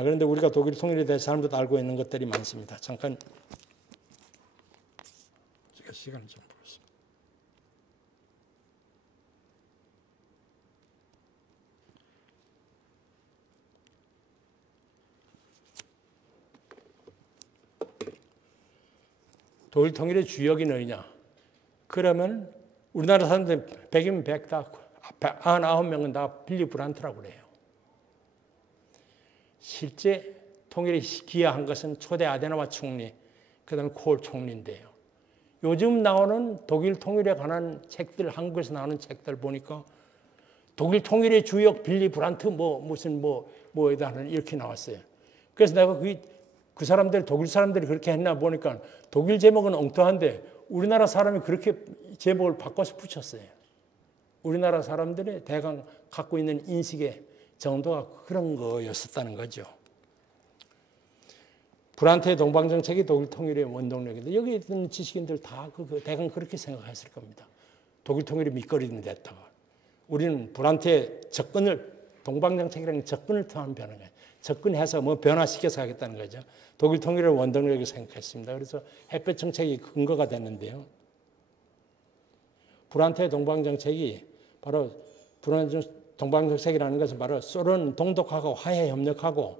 자, 그런데 우리가 독일 통일에 대해서 잘못 알고 있는 것들이 많습니다. 잠깐 제가 시간을 좀 보겠습니다. 독일 통일의 주역이 어디냐? 그러면 우리나라 사람들 100이면 100 다 99명은 다 빌리 브란트라고 그래요. 실제 통일에 기여한 것은 초대 아데나와 총리, 그 다음에 콜 총리인데요. 요즘 나오는 독일 통일에 관한 책들, 한국에서 나오는 책들 보니까 독일 통일의 주역 빌리 브란트 뭐에다 이렇게 나왔어요. 그래서 내가 그 사람들, 독일 사람들이 그렇게 했나 보니까 독일 제목은 엉뚱한데 우리나라 사람이 그렇게 제목을 바꿔서 붙였어요. 우리나라 사람들의 대강 갖고 있는 인식의 정도가 그런 거였었다는 거죠. 브란트의 동방정책이 독일 통일의 원동력인데 여기 있는 지식인들 다 대강 그렇게 생각했을 겁니다. 독일 통일이 밑거름이 됐다가 우리는 브란트의 동방정책이라는 접근을 통한 변화가 접근해서 변화시켜서 하겠다는 거죠. 독일 통일의 원동력이라고 생각했습니다. 그래서 햇볕 정책이 근거가 됐는데요. 브란트의 동방정책이 바로 동방정책이라는 것은 바로 소련 동독하고 화해 협력하고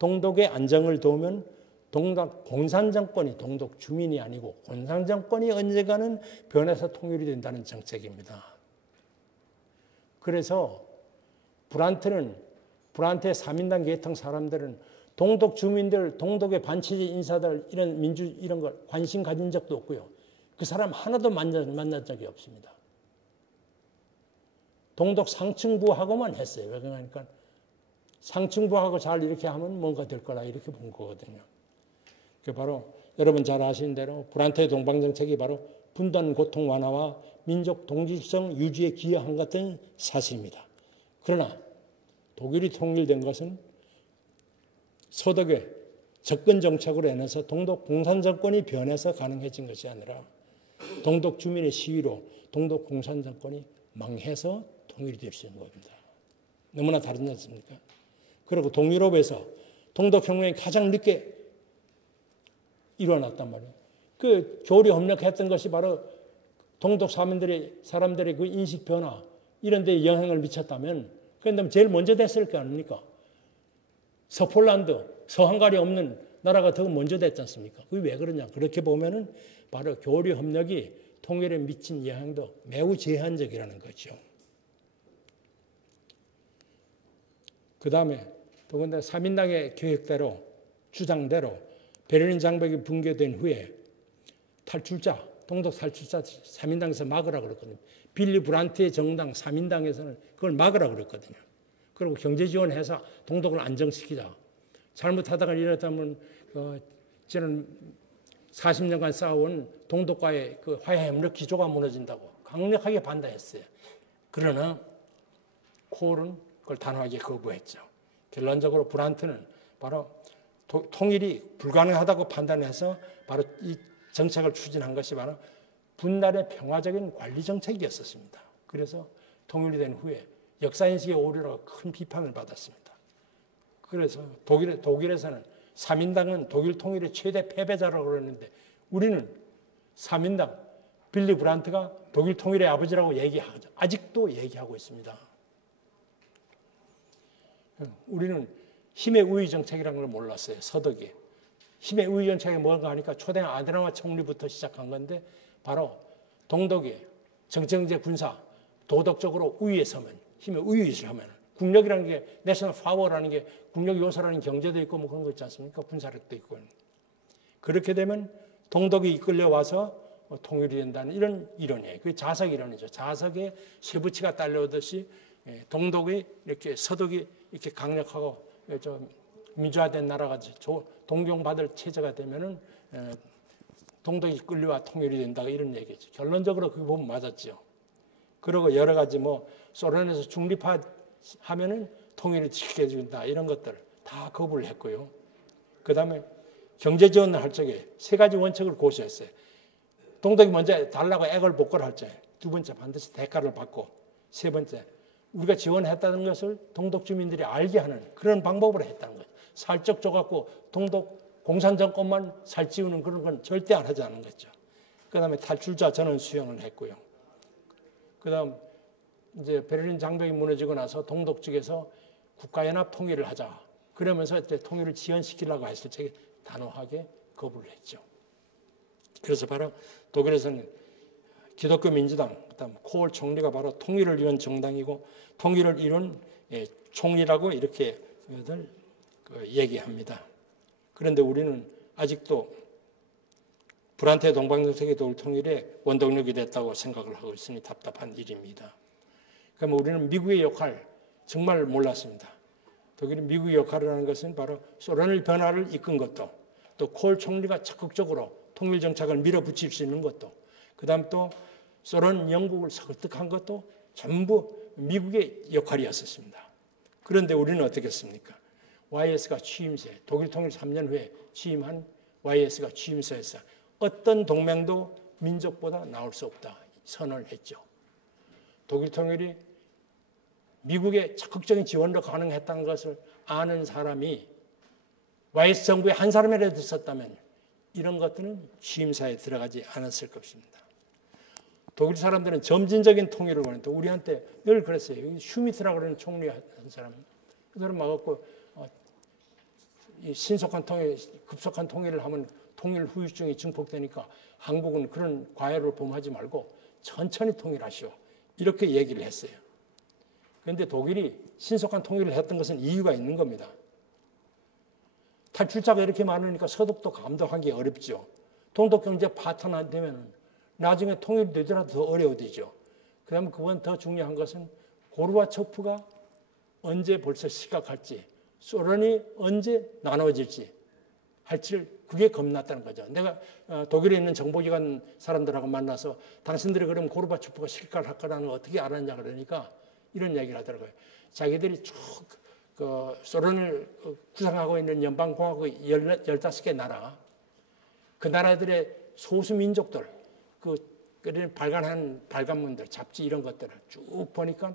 동독의 안정을 도우면 동독 공산정권이 동독 주민이 아니고 공산정권이 언젠가는 변해서 통일이 된다는 정책입니다. 그래서 브란트의 3인당 계통 사람들은 동독 주민들, 동독의 반체제 인사들 이런 걸 관심 가진 적도 없고요. 그 사람 하나도 만난 적이 없습니다. 동독 상층부하고만 했어요. 왜 그러니까 상층부하고 잘 이렇게 하면 뭔가 될 거라 이렇게 본 거거든요. 그 바로 여러분 잘 아시는 대로 브란트의 동방정책이 바로 분단 고통 완화와 민족 동질성 유지에 기여한 같은 사실입니다. 그러나 독일이 통일된 것은 서독의 접근 정책으로 인해서 동독 공산정권이 변해서 가능해진 것이 아니라 동독 주민의 시위로 동독 공산정권이 망해서 통일이 될 수 있는 겁니다. 너무나 다르지 않습니까? 그리고 동유럽에서 동독혁명이 가장 늦게 일어났단 말이에요. 그 교류 협력했던 것이 바로 동독 사람들의 그 인식 변화 이런 데 영향을 미쳤다면 그런데 제일 먼저 됐을 거 아닙니까? 서폴란드, 서헝가리 없는 나라가 더 먼저 됐지 않습니까? 그게 왜 그러냐? 그렇게 보면은 바로 교류 협력이 통일에 미친 영향도 매우 제한적이라는 거죠. 그 다음에 더군다나 3인당의 계획대로 주장대로 베를린 장벽이 붕괴된 후에 동독 탈출자 3인당에서 막으라고 그랬거든요. 빌리 브란트의 정당 3인당에서는 그걸 막으라고 그랬거든요. 그리고 경제 지원해서 동독을 안정시키자. 잘못하다가 이랬다면 저는 40년간 쌓아온 동독과의 그 화해 협력 기조가 무너진다고 강력하게 반대했어요. 그러나 콜은 그걸 단호하게 거부했죠. 결론적으로 브란트는 바로 통일이 불가능하다고 판단해서 바로 이 정책을 추진한 것이 바로 분단의 평화적인 관리 정책이었습니다. 그래서 통일이 된 후에 역사인식의 오류라고 큰 비판을 받았습니다. 그래서 독일에서는 3인당은 독일 통일의 최대 패배자라고 그러는데 우리는 3인당 빌리 브란트가 독일 통일의 아버지라고 얘기하죠. 아직도 얘기하고 있습니다. 우리는 힘의 우위 정책이라는 걸 몰랐어요. 서독이. 힘의 우위 정책이 뭔가 하니까 초대 아데나와 총리부터 시작한 건데 바로 동독이 정쟁제 군사 도덕적으로 우위에 서면 힘의 우위에 서면 국력이라는 게 내셔널 파워라는 게 국력 요소라는 경제도 있고 뭐 그런 거 있지 않습니까? 군사력도 있고. 그렇게 되면 동독이 이끌려 와서 통일이 된다는 이런 이론이에요. 그게 자석 이론이죠. 자석에 쇠붙이가 딸려오듯이 동독이 이렇게 서독이 이렇게 강력하고 좀 민주화된 나라가 동경받을 체제가 되면은 동독이 끌려와 통일이 된다 이런 얘기죠. 결론적으로 그거 보면 맞았죠. 그리고 여러 가지 소련에서 중립화하면은 통일을 지켜준다 이런 것들 다 거부를 했고요. 그 다음에 경제 지원을 할 적에 세 가지 원칙을 고수했어요. 동독이 먼저 달라고 액을 복구를 할 적에 두 번째 반드시 대가를 받고 세 번째 우리가 지원했다는 것을 동독 주민들이 알게 하는 그런 방법으로 했다는 거죠. 살짝 줘갖고 동독 공산정권만 살찌우는 그런 건 절대 안 하지 않은 거죠. 그 다음에 탈출자 전원 수용을 했고요. 그 다음 이제 베를린 장벽이 무너지고 나서 동독 측에서 국가연합 통일을 하자. 그러면서 이제 통일을 지연시키려고 했을 때 단호하게 거부를 했죠. 그래서 바로 독일에서는 기독교 민주당, 그다음 코월 총리가 바로 통일을 이룬 정당이고 통일을 이룬 총리라고 이렇게 얘기합니다. 그런데 우리는 아직도 불안태 동방정세계 독일 통일의 원동력이 됐다고 생각을 하고 있으니 답답한 일입니다. 그러면 우리는 미국의 역할 정말 몰랐습니다. 독일이 미국의 역할을 하는 것은 바로 소련의 변화를 이끈 것도, 또 콜 총리가 적극적으로 통일 정책을 밀어붙일 수 있는 것도, 그 다음 또 소련, 영국을 설득한 것도 전부 미국의 역할이었습니다. 그런데 우리는 어떻게 했습니까? YS가 취임세, 독일 통일 3년 후에 취임한 YS가 취임서에서 어떤 동맹도 민족보다 나올 수 없다 선언을 했죠. 독일 통일이 미국의 적극적인 지원으로 가능했다는 것을 아는 사람이 YS 정부의 한 사람이라도 있었다면 이런 것들은 취임사에 들어가지 않았을 것입니다. 독일 사람들은 점진적인 통일을 원했다. 우리한테 늘 그랬어요. 슈미트라고 하는 총리 한 사람. 그 사람 와갖고 신속한 통일, 급속한 통일을 하면 통일 후유증이 증폭되니까 한국은 그런 과열을 범하지 말고 천천히 통일하시오. 이렇게 얘기를 했어요. 그런데 독일이 신속한 통일을 했던 것은 이유가 있는 겁니다. 탈출자가 이렇게 많으니까 서독도 감당하기 어렵죠. 동독 경제 파탄 되면 나중에 통일되더라도 더 어려워지죠. 그다음에 그건 더 중요한 것은 고르바초프가 언제 벌써 시각할지, 소련이 언제 나눠질지 할지를 그게 겁났다는 거죠. 내가 독일에 있는 정보기관 사람들하고 만나서 당신들이 그럼 고르바초프가 실각을 할 거라는 걸 어떻게 알았냐 그러니까 이런 얘기를 하더라고요. 자기들이 쭉 소련을 구성하고 있는 연방공화국 15개 나라, 그 나라들의 소수민족들, 발간한 발간문들, 잡지 이런 것들을 쭉 보니까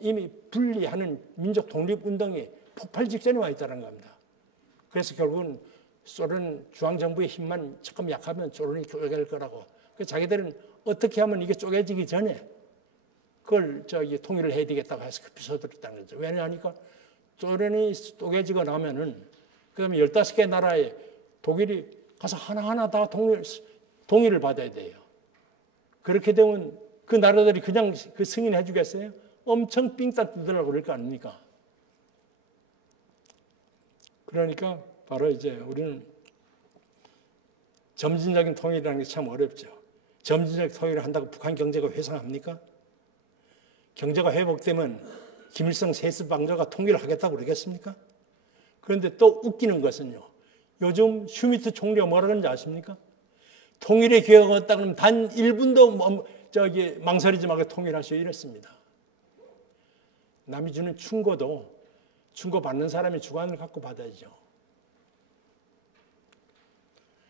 이미 분리하는 민족 독립운동이 폭발 직전에 와 있다는 겁니다. 그래서 결국은 소련 중앙정부의 힘만 조금 약하면 소련이 쪼개질 거라고. 그래서 자기들은 어떻게 하면 이게 쪼개지기 전에 그걸 통일을 해야 되겠다고 해서 급히 서두르었다는 거죠. 왜냐하니까 소련이 쪼개지고 나면은 그다음에 15개 나라에 독일이 가서 하나하나 다 동의를 받아야 돼요. 그렇게 되면 그 나라들이 그냥 그 승인해 주겠어요? 엄청 삥땅 뜨더라고 그럴 거 아닙니까? 그러니까 바로 이제 우리는 점진적인 통일이라는 게 참 어렵죠. 점진적 통일을 한다고 북한 경제가 회상합니까? 경제가 회복되면 김일성 세습 방조가 통일을 하겠다고 그러겠습니까? 그런데 또 웃기는 것은요. 요즘 슈미트 총리가 뭐라 그러는지 아십니까? 통일의 기회가 왔다 그러면 단 1분도 망설이지 말고 통일하시오 이랬습니다. 남이 주는 충고도 충고 받는 사람이 주관을 갖고 받아야죠.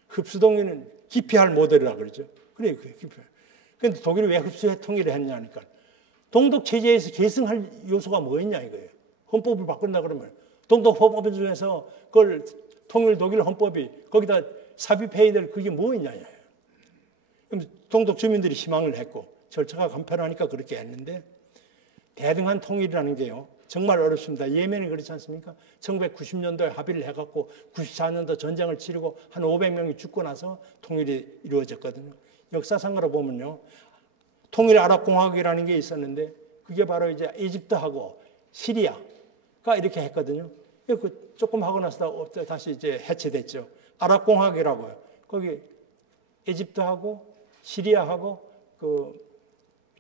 흡수동의는 기피할 모델이라고 그러죠. 그래, 기피. 그런데 독일이 왜 흡수해 통일을 했냐니까. 동독 체제에서 계승할 요소가 뭐였냐 이거예요. 헌법을 바꾼다 그러면 동독 헌법 중에서 그걸 통일 독일 헌법이 거기다 삽입해야 될 그게 뭐였냐예요. 그럼 동독 주민들이 희망을 했고 절차가 간편하니까 그렇게 했는데 대등한 통일이라는 게요. 정말 어렵습니다. 예멘이 그렇지 않습니까? 1990년도에 합의를 해갖고 94년도 전쟁을 치르고 한 500명이 죽고 나서 통일이 이루어졌거든요. 역사상으로 보면요. 통일 아랍공화국이라는 게 있었는데 그게 바로 이제 이집트하고 시리아가 이렇게 했거든요. 그 조금 하고 나서 다시 이제 해체됐죠. 아랍공화국이라고요. 거기 이집트하고 시리아하고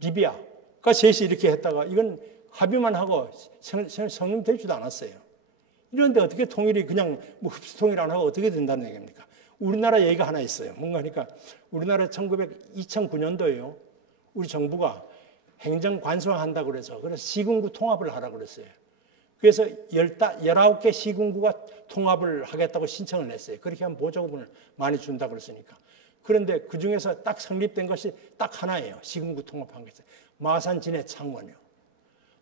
리비아가 셋이 이렇게 했다가 이건 합의만 하고 성립되지도 않았어요. 이런데 어떻게 통일이 그냥 흡수 통일 안 하고 어떻게 된다는 얘기입니까? 우리나라 얘기가 하나 있어요. 뭔가 하니까 우리나라 2009년도에요. 우리 정부가 행정 관수화한다고 그래서 시군구 통합을 하라고 그랬어요. 그래서 19개 시군구가 통합을 하겠다고 신청을 했어요. 그렇게 하면 보조금을 많이 준다고 그랬으니까. 그런데 그 중에서 딱 성립된 것이 딱 하나예요. 시군구 통합한 것이. 마산, 진해, 창원이요.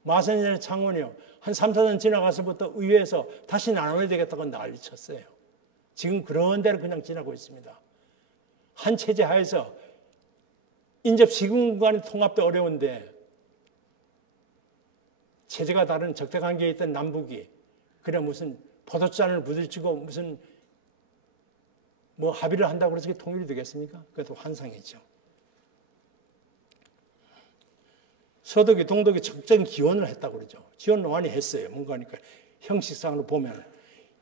마산이나 창원이요. 한 3, 4년 지나가서부터 의회에서 다시 나눠야 되겠다고 난리 쳤어요. 지금 그런 대로 그냥 지나고 있습니다. 한 체제 하에서 인접 시군 간의 통합도 어려운데 체제가 다른 적대관계에 있던 남북이 그냥 무슨 포도잔을 부딪히고 무슨 뭐 합의를 한다고 해서 통일이 되겠습니까? 그것도 환상이죠. 서독이 동독이 적정 기원을 했다고 그러죠. 지원을 많이 했어요. 뭔가 하니까 형식상으로 보면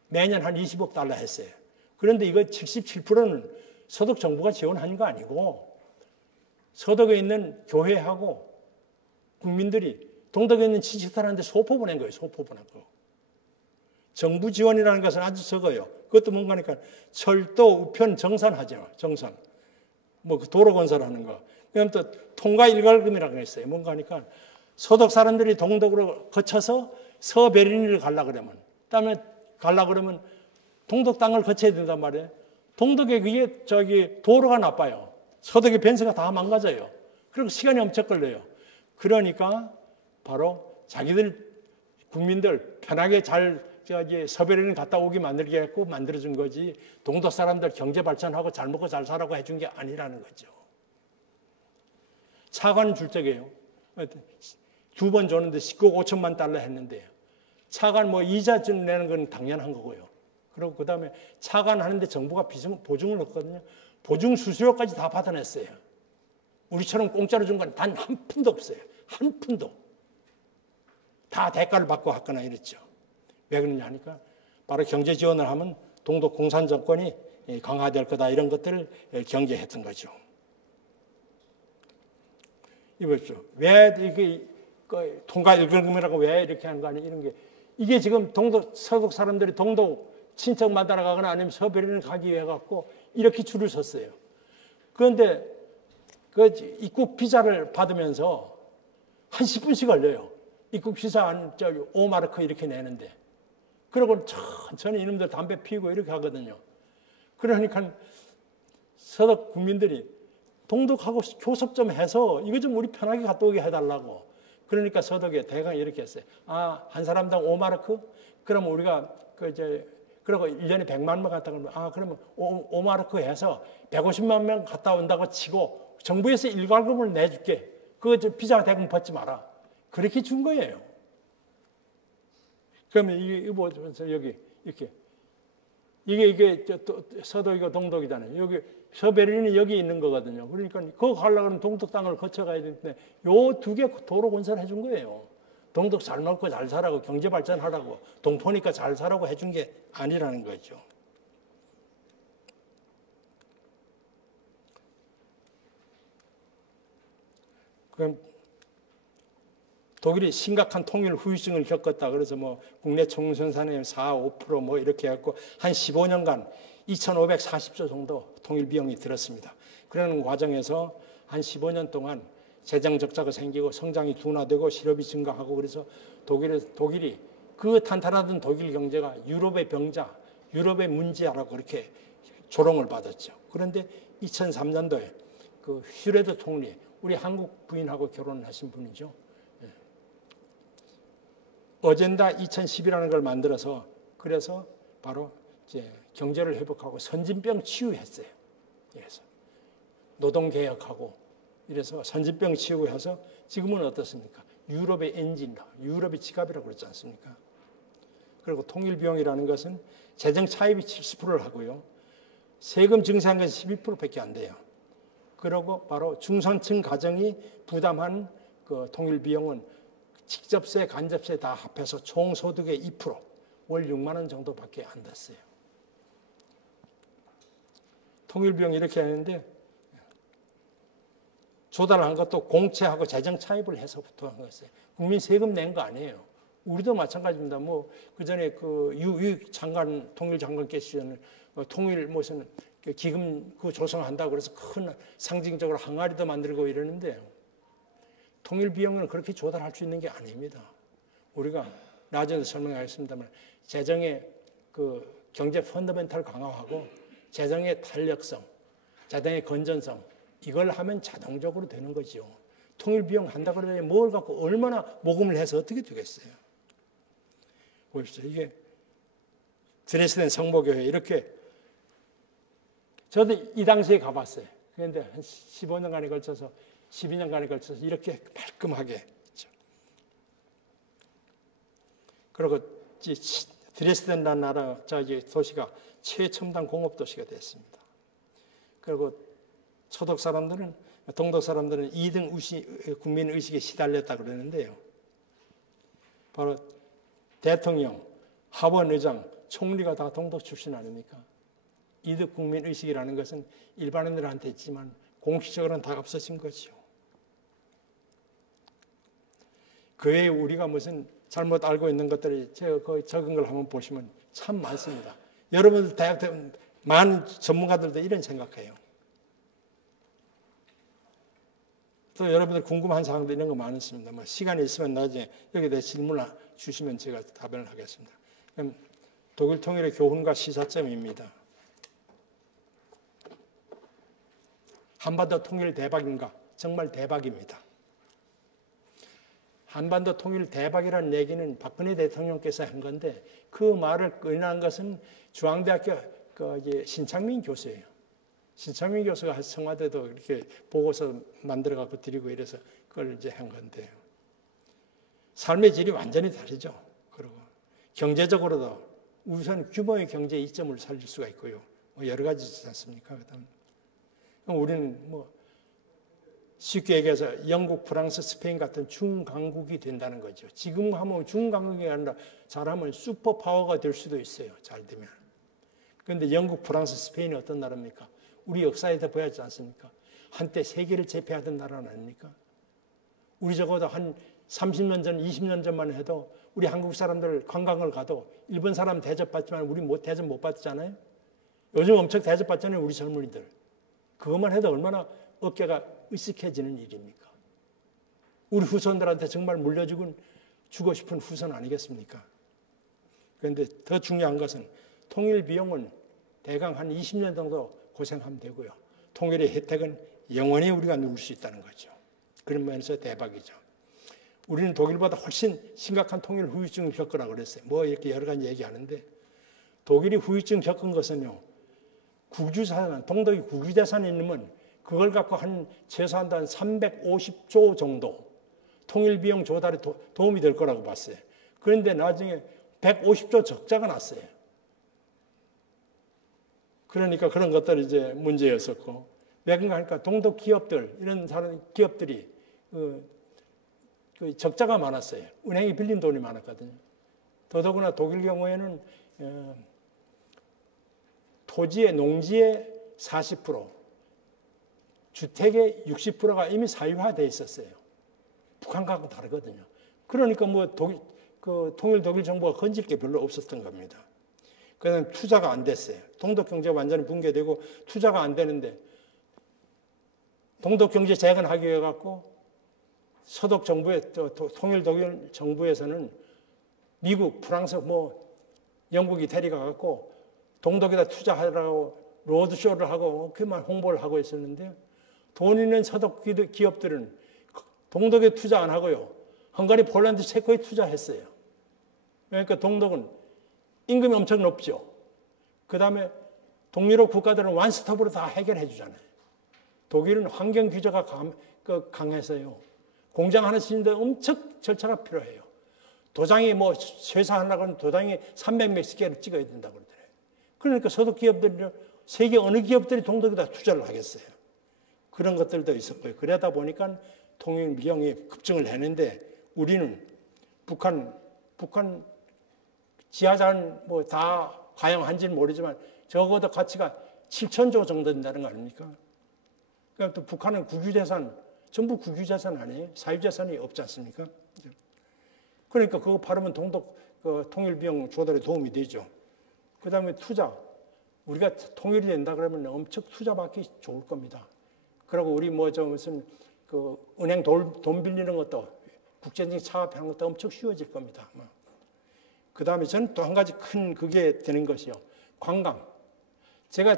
매년 한 20억 달러 했어요. 그런데 이거 77%는 서독 정부가 지원한 거 아니고 서독에 있는 교회하고 국민들이 동독에 있는 지식사람한테 소포 보낸 거예요. 소포 보낸 거. 정부 지원이라는 것은 아주 적어요. 그것도 뭔가 하니까 철도, 우편, 정산하죠. 정산. 뭐 도로 건설하는 거. 그다음 또 통과 일괄금이라고 했어요. 뭔가 하니까 서독 사람들이 동독으로 거쳐서 서베를린을 가려고 그러면, 그다음에 가려고 그러면 동독 땅을 거쳐야 된단 말이에요. 동독에 그게 도로가 나빠요. 서독의 벤스가 다 망가져요. 그리고 시간이 엄청 걸려요. 그러니까 바로 자기들 국민들 편하게 잘 서베를린 갔다 오게 만들게 했고 만들어준 거지 동독 사람들 경제 발전하고 잘 먹고 잘 살라고 해준 게 아니라는 거죠. 차관 줄 적이에요. 2번 줬는데 19억 5천만 달러 했는데 차관 뭐 이자 내는 건 당연한 거고요. 그리고 그 다음에 차관 하는데 정부가 보증을 넣거든요. 보증 수수료까지 다 받아냈어요. 우리처럼 공짜로 준 건 단 한 푼도 없어요. 한 푼도. 다 대가를 받고 하거나 이랬죠. 왜 그러냐 하니까 바로 경제 지원을 하면 동독 공산 정권이 강화될 거다 이런 것들을 경계했던 거죠. 이거죠. 왜 이게 통과 일금이라고 왜 이렇게 하는 거 아니에요? 이런 게 이게 지금 서독 사람들이 동독 친척 만나러 가거나 아니면 서베를린 가기 위해 갖고 이렇게 줄을 섰어요. 그런데 그 입국 비자를 받으면서 한 10분씩 걸려요. 입국 비자 한 5마르크 이렇게 내는데. 그리고 천천히 이놈들 담배 피우고 이렇게 하거든요. 그러니까 서독 국민들이 동독하고 교섭 좀 해서 이거 좀 우리 편하게 갔다 오게 해달라고. 그러니까 서독에 대강 이렇게 했어요. 아, 한 사람당 5마르크? 그럼 우리가 그리고 1년에 100만 명 갔다 그러면 그러면 5마르크 해서 150만 명 갔다 온다고 치고 정부에서 일괄금을 내줄게. 그거 비자 대금 받지 마라. 그렇게 준 거예요. 그러면 이게 뭐 여기 이렇게 이게 서독이고 동독이잖아요. 여기 서베를린이 여기 있는 거거든요. 그러니까 그거 가려고 하면 동독 땅을 거쳐가야 되는데 요 두 개 도로 건설해 준 거예요. 동독 잘 먹고 잘 살라고 경제 발전하라고 동포니까 잘 살라고 해준 게 아니라는 거죠. 그럼 독일이 심각한 통일 후유증을 겪었다. 그래서 뭐 국내 총생산의 4, 5% 뭐 이렇게 해갖고 한 15년간 2,540조 정도 통일 비용이 들었습니다. 그러는 과정에서 한 15년 동안 재정 적자가 생기고 성장이 둔화되고 실업이 증가하고 그래서 독일이 그 탄탄하던 독일 경제가 유럽의 병자, 유럽의 문제라고 그렇게 조롱을 받았죠. 그런데 2003년도에 그 슈레더 총리, 우리 한국 부인하고 결혼을 하신 분이죠. 어젠다 2010이라는 걸 만들어서 그래서 바로 이제 경제를 회복하고 선진병 치유했어요. 그래서 노동개혁하고 이래서 선진병 치유해서 지금은 어떻습니까? 유럽의 엔진이라, 유럽의 지갑이라고 그러지 않습니까? 그리고 통일비용이라는 것은 재정 차입이 70%를 하고요. 세금 증세한 것이 12%밖에 안 돼요. 그리고 바로 중산층 가정이 부담한 그 통일비용은 직접세, 간접세 다 합해서 총 소득의 2%, 월 6만 원 정도밖에 안 됐어요. 통일비용 이렇게 하는데 조달한 것도 공채하고 재정 차입을 해서부터 한 거였어요. 국민 세금 낸 거 아니에요. 우리도 마찬가지입니다. 뭐 그전에 그 유익 장관, 통일 장관께서는 통일 무슨 기금 그 조성한다고 그래서 큰 상징적으로 항아리도 만들고 이러는데 통일 비용은 그렇게 조달할 수 있는 게 아닙니다. 우리가 나중에 설명하겠습니다만 재정의 그 경제 펀더멘탈 강화하고 재정의 탄력성, 재정의 건전성 이걸 하면 자동적으로 되는 거죠. 통일 비용 한다 그러더니 뭘 갖고 얼마나 모금을 해서 어떻게 되겠어요? 보십시오. 이게 드레스덴 성모교회 이렇게 저도 이 당시에 가봤어요. 그런데 한 15년간에 걸쳐서 12년간에 걸쳐서 이렇게 말끔하게 했죠. 그리고 드레스덴이라는 나라 도시가 최첨단 공업 도시가 됐습니다. 그리고 초독 사람들은 동독 사람들은 2등 국민 의식에 시달렸다 그러는데요. 바로 대통령, 하원의장, 총리가 다 동독 출신 아닙니까? 2등 국민 의식이라는 것은 일반인들한테 있지만 공식적으로는 다 없어진 거죠. 그 외에 우리가 무슨 잘못 알고 있는 것들이 제가 거의 적은 걸 한번 보시면 참 많습니다. 여러분들 대학 많은 전문가들도 이런 생각해요. 또 여러분들 궁금한 사항도 이런 거 많습니다. 뭐 시간이 있으면 나중에 여기에 질문을 주시면 제가 답변을 하겠습니다. 그럼 독일 통일의 교훈과 시사점입니다. 한반도 통일 대박인가? 정말 대박입니다. 한반도 통일 대박이라는 얘기는 박근혜 대통령께서 한 건데 그 말을 꺼낸 것은 중앙대학교 신창민 교수예요. 신창민 교수가 청와대도 이렇게 보고서 만들어 갖고 드리고 이래서 그걸 이제 한 건데요. 삶의 질이 완전히 다르죠. 그리고 경제적으로도 우선 규모의 경제 이점을 살릴 수가 있고요. 뭐 여러 가지 있지 않습니까? 그다음 우리는 뭐 쉽게 얘기해서 영국, 프랑스, 스페인 같은 중강국이 된다는 거죠. 지금 하면 중강국이 아니라 잘하면 슈퍼파워가 될 수도 있어요. 잘 되면. 그런데 영국, 프랑스, 스페인이 어떤 나라입니까? 우리 역사에서 보였지 않습니까? 한때 세계를 제패하던 나라는 아닙니까? 우리 적어도 한 30년 전, 20년 전만 해도 우리 한국 사람들 관광을 가도 일본 사람 대접받지만 우리 대접 못 받잖아요. 요즘 엄청 대접받잖아요. 우리 젊은이들. 그것만 해도 얼마나 어깨가 으쓱해지는 일입니까? 우리 후손들한테 정말 물려주고 주고 싶은 후손 아니겠습니까? 그런데 더 중요한 것은 통일 비용은 대강 한 20년 정도 고생하면 되고요. 통일의 혜택은 영원히 우리가 누릴 수 있다는 거죠. 그런 면에서 대박이죠. 우리는 독일보다 훨씬 심각한 통일 후유증을 겪으라고 그랬어요. 뭐 이렇게 여러 가지 얘기하는데 독일이 후유증 겪은 것은요. 국유자산, 동독이 국유자산이 있으면 그걸 갖고 한 최소한 한 350조 정도 통일 비용 조달에 도움이 될 거라고 봤어요. 그런데 나중에 150조 적자가 났어요. 그러니까 그런 것들이 이제 문제였었고, 왜 그런가 하니까 동독 기업들, 이런 기업들이 그 적자가 많았어요. 은행이 빌린 돈이 많았거든요. 더더구나 독일 경우에는 토지의 농지의 40%, 주택의 60%가 이미 사유화되어 있었어요. 북한하고 다르거든요. 그러니까 뭐 통일 독일 정부가 건질 게 별로 없었던 겁니다. 그다음에 투자가 안 됐어요. 동독 경제가 완전히 붕괴되고 투자가 안 되는데 동독 경제 재건하기 위해 갖고 서독 정부의 통일 독일 정부에서는 미국, 프랑스, 뭐 영국이 데려가 갖고 동독에다 투자하라고 로드쇼를 하고 그만 홍보를 하고 있었는데요. 돈 있는 서독 기업들은 동독에 투자 안 하고요. 헝가리, 폴란드, 체코에 투자했어요. 그러니까 동독은 임금이 엄청 높죠. 그 다음에 동유럽 국가들은 원스톱으로 다 해결해 주잖아요. 독일은 환경 규제가 강해서요. 공장 하나 짓는데 엄청 절차가 필요해요. 도장이 뭐 쇠사하려고 하면 도장이 300몇십 개를 찍어야 된다고 그러더래요. 그러니까 서독 기업들이 세계 어느 기업들이 동독에다 투자를 하겠어요. 그런 것들도 있었고요. 그러다 보니까 통일 비용이 급증을 했는데 우리는 북한 지하자원 뭐 다 가용한지는 모르지만 적어도 가치가 7천조 정도 된다는 거 아닙니까? 그러니까 또 북한은 국유재산, 전부 국유재산 아니에요? 사유재산이 없지 않습니까? 그러니까 그거 팔으면 동독 통일비용 조달에 도움이 되죠. 그 다음에 투자. 우리가 통일이 된다 그러면 엄청 투자받기 좋을 겁니다. 그리고 우리 무슨 은행 돈 빌리는 것도 국제적인 차업하는 것도 엄청 쉬워질 겁니다. 그 다음에 저는 또 한 가지 큰 그게 되는 것이요. 관광. 제가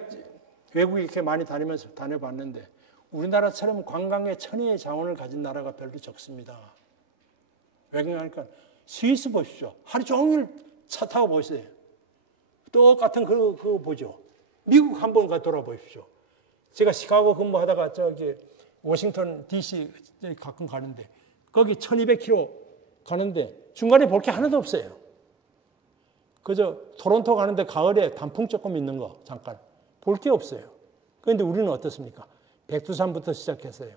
외국에 이렇게 많이 다녀봤는데 우리나라처럼 관광에 천혜의 자원을 가진 나라가 별로 적습니다. 왜 그러니까 스위스 보십시오. 하루 종일 차 타고 보세요. 똑같은 그거 보죠. 미국 한번 돌아보십시오. 제가 시카고 근무하다가 저기 워싱턴 DC 가끔 가는데 거기 1200km 가는데 중간에 볼 게 하나도 없어요. 그저 토론토 가는데 가을에 단풍 조금 있는 거 잠깐 볼 게 없어요. 그런데 우리는 어떻습니까? 백두산부터 시작했어요.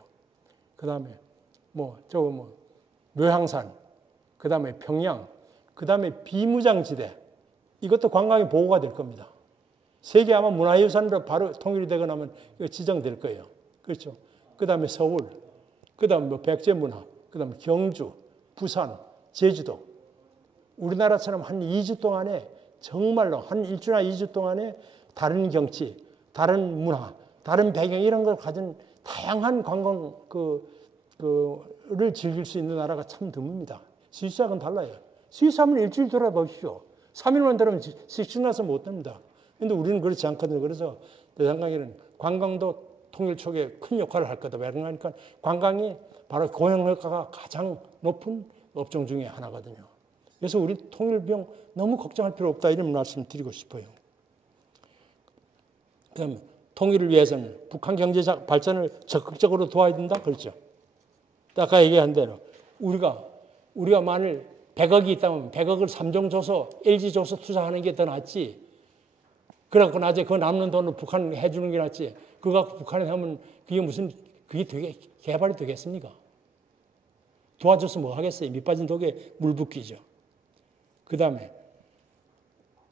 그 다음에 묘향산, 그 다음에 평양, 그 다음에 비무장지대. 이것도 관광이 보호가 될 겁니다. 세계 아마 문화유산으로 바로 통일이 되고 나면 지정될 거예요. 그렇죠? 그 다음에 서울, 그 다음에 백제문화, 그 다음에 경주, 부산, 제주도. 우리나라처럼 한 2주 동안에 정말로 한 1주나 2주 동안에 다른 경치, 다른 문화, 다른 배경 이런 걸 가진 다양한 관광을 즐길 수 있는 나라가 참 드뭅니다. 스위스하고는 달라요. 스위스 하면 일주일 돌아보십시오. 3일만 돌아면 지쳐나서 못 됩니다. 그런데 우리는 그렇지 않거든요. 그래서 내 생각에는 관광도 통일 촉에 큰 역할을 할 거다. 왜 그러니까 관광이 바로 고용효과가 가장 높은 업종 중에 하나거든요. 그래서 우리 통일 비용 너무 걱정할 필요 없다 이런 말씀 드리고 싶어요. 그다음에 통일을 위해서는 북한 경제 발전을 적극적으로 도와야 된다. 그렇죠. 아까 얘기한 대로 우리가 만일 100억이 있다면 100억을 3종 줘서 LG 줘서 투자하는 게 더 낫지. 그래갖고 나중에 그 남는 돈을 북한에 해주는 게 낫지. 그거 갖고 북한에 하면 그게 되게 개발이 되겠습니까? 도와줘서 뭐 하겠어요. 밑빠진 독에 물 붓기죠. 그 다음에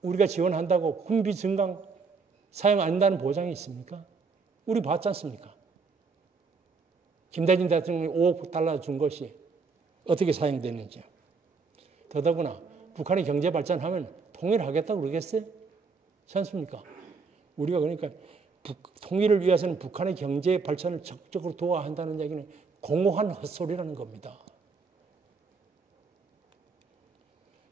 우리가 지원한다고 군비 증강 사용 안 한다는 보장이 있습니까? 우리 봤지 않습니까? 김대중 대통령이 5억 달러 준 것이 어떻게 사용되는지. 더더구나 북한이 경제 발전하면 통일하겠다고 그러겠어요? 그렇지 않습니까? 우리가 그러니까 통일을 위해서는 북한의 경제 발전을 적극적으로 도와야 한다는 얘기는 공허한 헛소리라는 겁니다.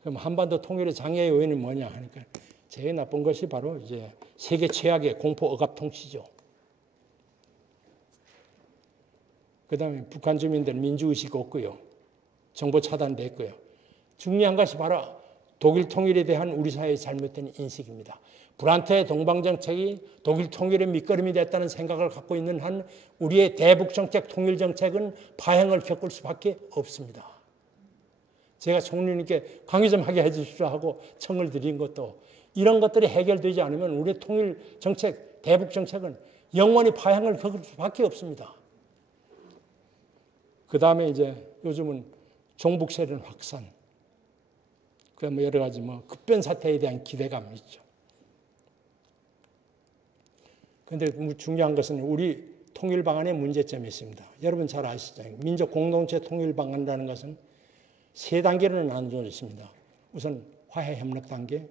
그럼 한반도 통일의 장애의 요인은 뭐냐 하니까 제일 나쁜 것이 바로 이제 세계 최악의 공포 억압 통치죠. 그 다음에 북한 주민들 민주의식 없고요. 정보 차단됐고요. 중요한 것이 바로 독일 통일에 대한 우리 사회의 잘못된 인식입니다. 불안토의 동방정책이 독일 통일의 밑거름이 됐다는 생각을 갖고 있는 한 우리의 대북정책, 통일정책은 파행을 겪을 수밖에 없습니다. 제가 총리님께 강의 좀 하게 해주십시오 하고 청을 드린 것도 이런 것들이 해결되지 않으면 우리의 통일정책, 대북정책은 영원히 파행을 겪을 수밖에 없습니다. 그 다음에 이제 요즘은 종북 세력 확산, 그 여러 가지 급변 사태에 대한 기대감이 있죠. 그런데 중요한 것은 우리 통일 방안에 문제점이 있습니다. 여러분 잘 아시죠? 민족 공동체 통일 방안이라는 것은 세 단계로 나눠져 있습니다. 우선 화해 협력 단계,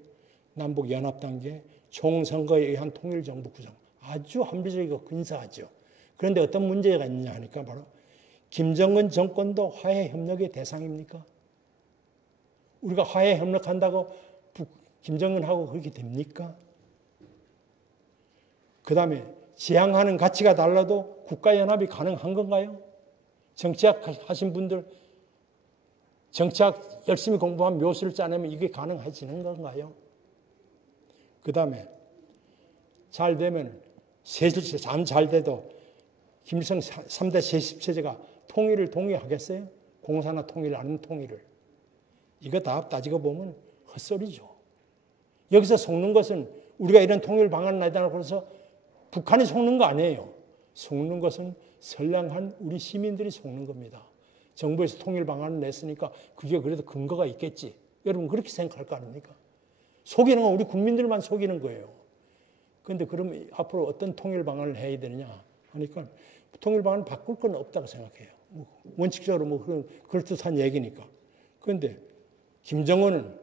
남북 연합 단계, 총선거에 의한 통일 정부 구성. 아주 합리적이고 근사하죠. 그런데 어떤 문제가 있느냐 하니까 바로 김정은 정권도 화해 협력의 대상입니까? 우리가 화해 협력한다고 김정은하고 그렇게 됩니까? 그 다음에 지향하는 가치가 달라도 국가연합이 가능한 건가요? 정치학 하신 분들, 정치학 열심히 공부한 묘수를 짜내면 이게 가능해지는 건가요? 그 다음에 잘 되면, 잘 돼도 김일성 3대 세습체제가 통일을 동의하겠어요? 공산화 통일, 아닌 통일을. 이거 다 따지고 보면 헛소리죠. 여기서 속는 것은 우리가 이런 통일 방안을 내다놓고 해서 북한이 속는 거 아니에요. 속는 것은 선량한 우리 시민들이 속는 겁니다. 정부에서 통일 방안을 냈으니까 그게 그래도 근거가 있겠지. 여러분 그렇게 생각할 거 아닙니까? 속이는 건 우리 국민들만 속이는 거예요. 그런데 그럼 앞으로 어떤 통일 방안을 해야 되느냐 하니까 통일 방안을 바꿀 건 없다고 생각해요. 원칙적으로 그럴듯한 얘기니까. 그런데 김정은은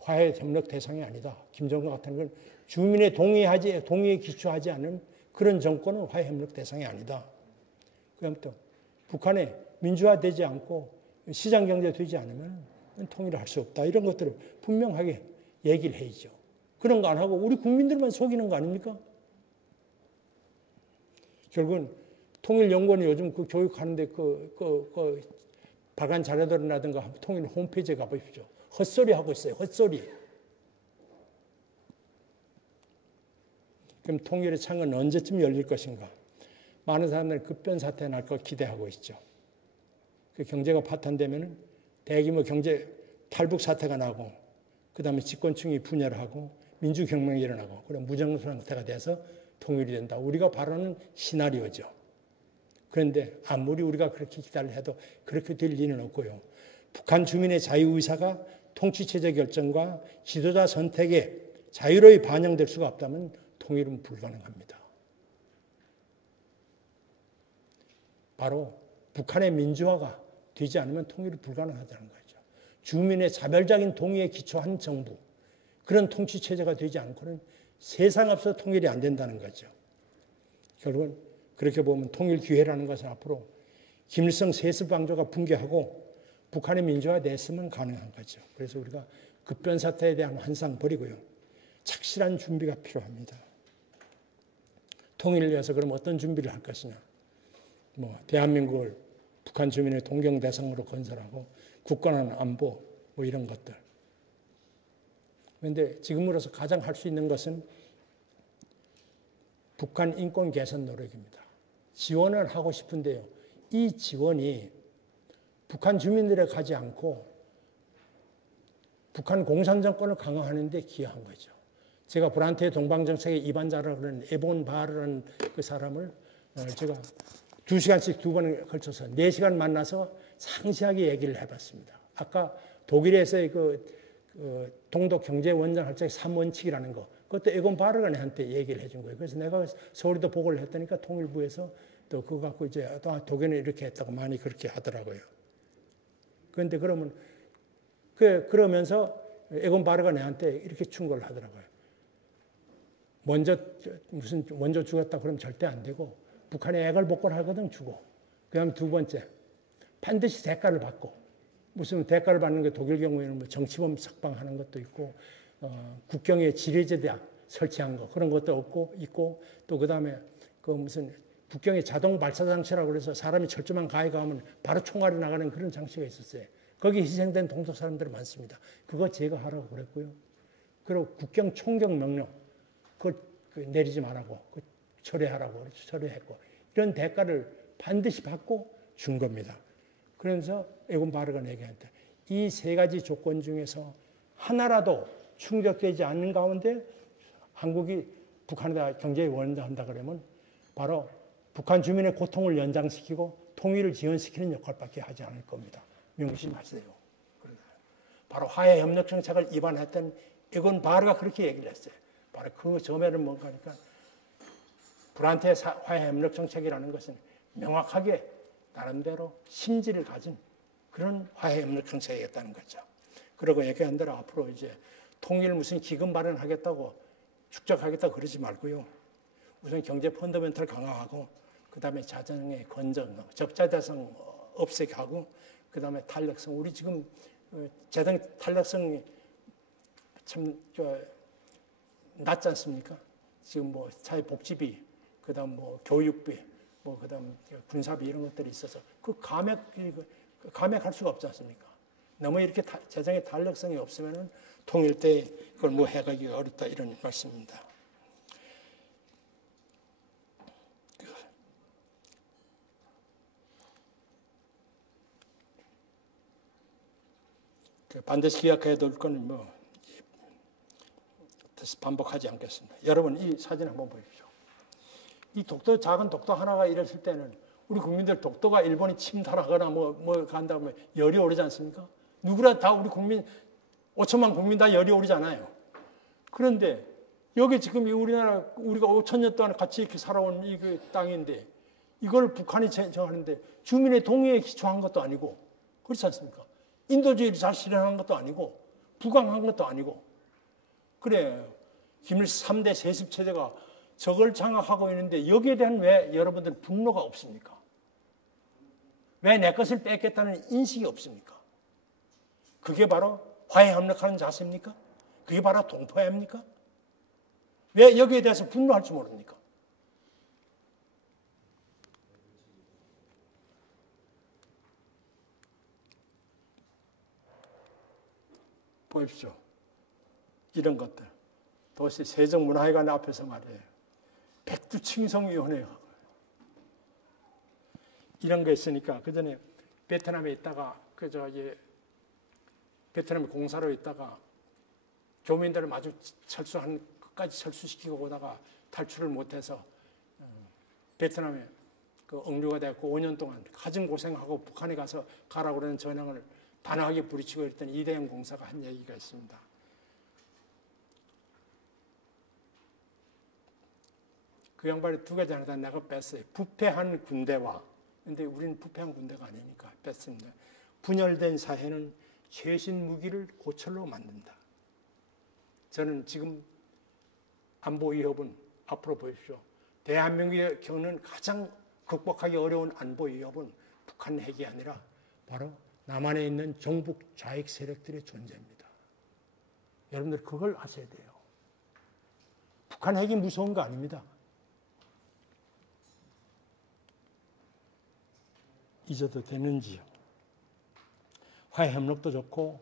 화해 협력 대상이 아니다. 김정은 같은 건 주민의 동의에 기초하지 않은 그런 정권은 화해 협력 대상이 아니다. 그다음 또 북한에 민주화되지 않고 시장 경제 되지 않으면 통일을 할 수 없다. 이런 것들을 분명하게 얘기를 해야죠. 그런 거 안 하고 우리 국민들만 속이는 거 아닙니까? 결국은 통일연구원이 요즘 그 교육하는데 발간 자료들이라든가 통일 홈페이지에 가보십시오. 헛소리 하고 있어요. 헛소리. 그럼 통일의 창은 언제쯤 열릴 것인가? 많은 사람들이 급변 사태 날 걸 기대하고 있죠. 그 경제가 파탄되면 대규모 경제 탈북 사태가 나고 그 다음에 집권층이 분열하고 민주혁명이 일어나고 그런 무정 상태가 돼서 통일이 된다. 우리가 바라는 시나리오죠. 그런데 아무리 우리가 그렇게 기대를 해도 그렇게 될 리는 없고요. 북한 주민의 자유의사가 통치체제 결정과 지도자 선택에 자유로이 반영될 수가 없다면 통일은 불가능합니다. 바로 북한의 민주화가 되지 않으면 통일이 불가능하다는 거죠. 주민의 자발적인 동의에 기초한 정부, 그런 통치체제가 되지 않고는 세상 앞서 통일이 안 된다는 거죠. 결국은 그렇게 보면 통일 기회라는 것은 앞으로 김일성 세습왕조가 붕괴하고 북한의 민주화 됐으면 가능한 거죠. 그래서 우리가 급변 사태에 대한 환상 버리고요. 착실한 준비가 필요합니다. 통일을 위해서 그럼 어떤 준비를 할 것이냐. 대한민국을 북한 주민의 동경 대상으로 건설하고 굳건한 안보 이런 것들. 그런데 지금으로서 가장 할 수 있는 것은 북한 인권 개선 노력입니다. 지원을 하고 싶은데요. 이 지원이 북한 주민들에 가지 않고 북한 공산정권을 강화하는 데 기여한 거죠. 제가 브란트의 동방정책의 이반자라고 하는 에본 바르라는 그 사람을 제가 2시간씩 2번에 걸쳐서 4시간 만나서 상세하게 얘기를 해봤습니다. 아까 독일에서의 동독 경제원장 할적의 3원칙이라는 거, 그것도 에곤 바르가 내한테 얘기를 해준 거예요. 그래서 내가 서울에도 보고를 했다니까 통일부에서 또 그거 갖고 이제 독일은 이렇게 했다고 많이 그렇게 하더라고요. 그런데 그러면서 에곤 바르가 내한테 이렇게 충고를 하더라고요. 먼저 죽었다 그러면 절대 안 되고 북한에 애걸복걸하거든 주고. 그다음 두 번째, 반드시 대가를 받고. 무슨 대가를 받는 게 독일 경우에는 정치범 석방하는 것도 있고 국경에 지뢰제대학 설치한 거 그런 것도 있고 또 그다음에 무슨 국경에 자동 발사 장치라고 그래서 사람이 철조망 가해 가면 바로 총알이 나가는 그런 장치가 있었어요. 거기 희생된 동독 사람들이 많습니다. 그거 제거하라고 그랬고요. 그리고 국경 총격 명령 그걸 내리지 말라고 철회하라고 철회했고 이런 대가를 반드시 받고 준 겁니다. 그러면서 에곤 바르가 얘기한다. 이 세 가지 조건 중에서 하나라도 충족되지 않는 가운데 한국이 북한에다 경제에 원한다 그러면 바로 북한 주민의 고통을 연장시키고 통일을 지연시키는 역할밖에 하지 않을 겁니다. 명심하세요. 바로 화해협력 정책을 입안했던 에곤 바르가 그렇게 얘기를 했어요. 바로 그 점에는 뭔가 하니까 브란트의 화해협력 정책이라는 것은 명확하게 나름대로 심지를 가진 그런 화해협력 정책이었다는 거죠. 그리고 얘기한 대로 앞으로 이제 통일 무슨 기금 마련하겠다고 축적하겠다고 그러지 말고요. 우선 경제 펀더멘털 강화하고 그다음에 자정의 건전, 적자자성 없애하고 그다음에 탄력성. 우리 지금 재정 탄력성이 참 낮지 않습니까? 지금 사회복지비, 그다음 교육비, 그다음 군사비 이런 것들이 있어서 감액할 수가 없지 않습니까? 너무 이렇게 재정의 탄력성이 없으면은 통일 때 그걸 해가기가 어렵다 이런 말씀입니다. 반드시 기억해야 될 건 반복하지 않겠습니다. 여러분 이 사진 한번 보십시오. 이 작은 독도 하나가 이랬을 때는 우리 국민들 독도가 일본이 침탈하거나 간다면 열이 오르지 않습니까? 누구나 다 우리 국민 5천만 국민 다 열이 오르잖아요. 그런데 여기 지금 우리나라 우리가 5천 년 동안 같이 이렇게 살아온 이 땅인데 이걸 북한이 정하는데 주민의 동의에 기초한 것도 아니고 그렇지 않습니까? 인도주의를 잘 실현한 것도 아니고 부강한 것도 아니고 그래 김일성 3대 세습체제가 저걸 장악하고 있는데 여기에 대한 왜 여러분들 분노가 없습니까? 왜 내 것을 뺏겠다는 인식이 없습니까? 그게 바로 화해협력하는 자세입니까? 그게 바로 동포애입니까? 왜 여기에 대해서 분노할 줄 모릅니까? 보십시오. 이런 것들. 도시 세종문화회관 앞에서 말이에요. 백두칭송위원회가 이런 거 있으니까 그 전에 베트남에 있다가 베트남에 공사로 있다가 교민들을 마주 끝까지 철수시키고 오다가 탈출을 못해서 베트남에 억류가 되었고 5년 동안 가진 고생하고 북한에 가서 가라고 그러는 전향을 단호하게 부리치고 있던 이대영 공사가 한 얘기가 있습니다. 그 양반이 두 가지 하나 내가 뺐어요. 부패한 군대와, 근데 우리는 부패한 군대가 아니니까 뺐습니다. 분열된 사회는 최신 무기를 고철로 만든다. 저는 지금 안보 위협은 앞으로 보십시오. 대한민국이 겪는 가장 극복하기 어려운 안보 위협은 북한 핵이 아니라 바로 남한에 있는 종북 좌익 세력들의 존재입니다. 여러분들 그걸 아셔야 돼요. 북한 핵이 무서운 거 아닙니다. 잊어도 되는지요. 화해협력도 좋고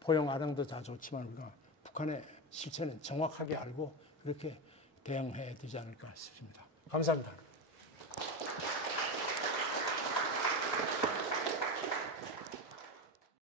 포용아랑도 다 좋지만 우리가 북한의 실체는 정확하게 알고 그렇게 대응해야 되지 않을까 싶습니다. 감사합니다.